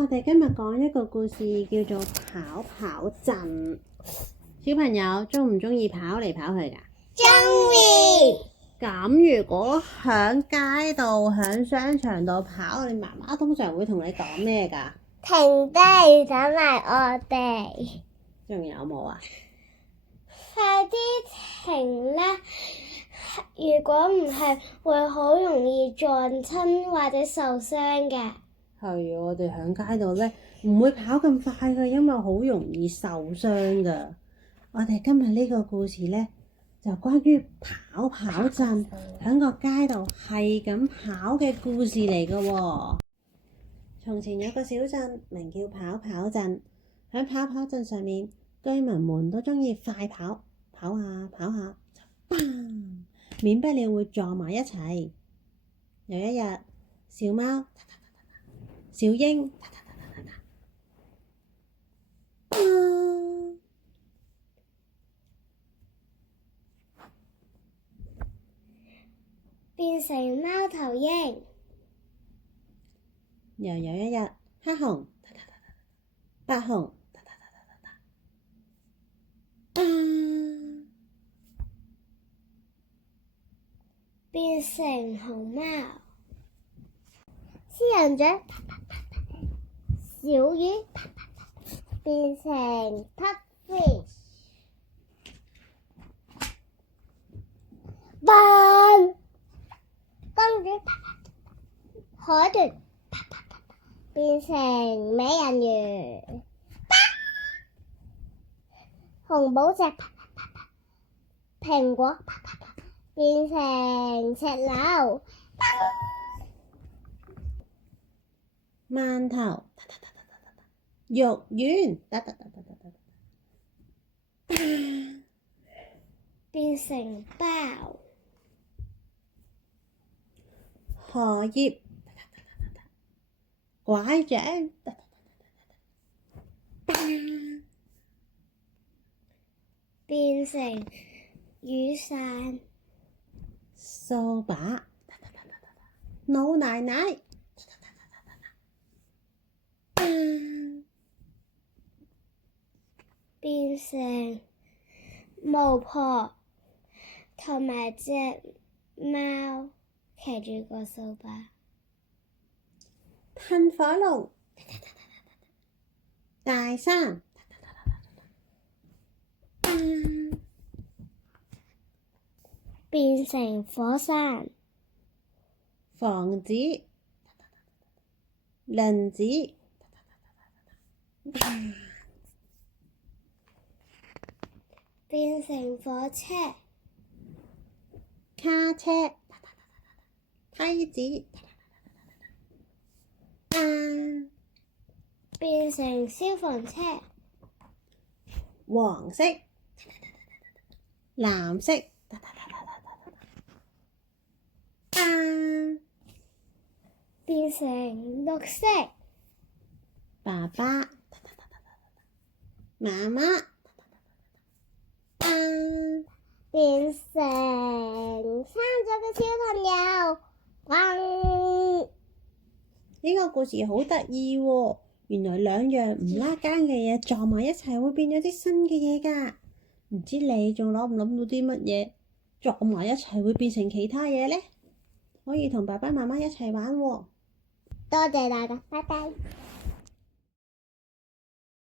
我哋今日講一個故事，叫做跑跑陣。小朋友中唔中意跑嚟跑去㗎？中意。咁如果響街度、響商場度跑，你媽媽通常會同你講咩㗎？停低，等埋我哋。仲有冇啊？快啲停啦！如果唔係，會好容易撞親或者受傷嘅。係啊，我哋響街度咧唔會跑咁快㗎，因為好容易受傷㗎。我哋今日呢個故事咧就關於跑跑陣，響個街度係咁跑嘅故事嚟㗎喎。從前有個小鎮，名叫跑跑鎮。響跑跑鎮上面，居民們都鍾意快跑，跑下跑下就砰，免不了會撞埋一齊。有一日，小貓、小鷹變成貓頭鷹。又有一日，黑熊、白熊變成熊貓。仙人掌小魚變成 pupfish。公主海豚變成美人魚。紅寶石蘋果變成石榴。饅頭肉丸變成包。荷葉拐杖變成雨傘。掃把老奶奶變成巫婆同埋隻貓騎住個掃把。噴火龍大山變成火山。房子輪子變成火車。卡車梯子變成消防車。黃色藍色變成綠色。爸爸媽媽變成生咗嘅小朋友。呢個故事好得意喎，原來兩樣唔拉更嘅嘢撞埋一齊會變咗啲新嘅嘢㗎。唔知你仲諗唔諗到啲乜嘢撞埋一齊會變成其他嘢呢？可以同爸爸媽媽一齊玩喎。多謝大家，拜拜。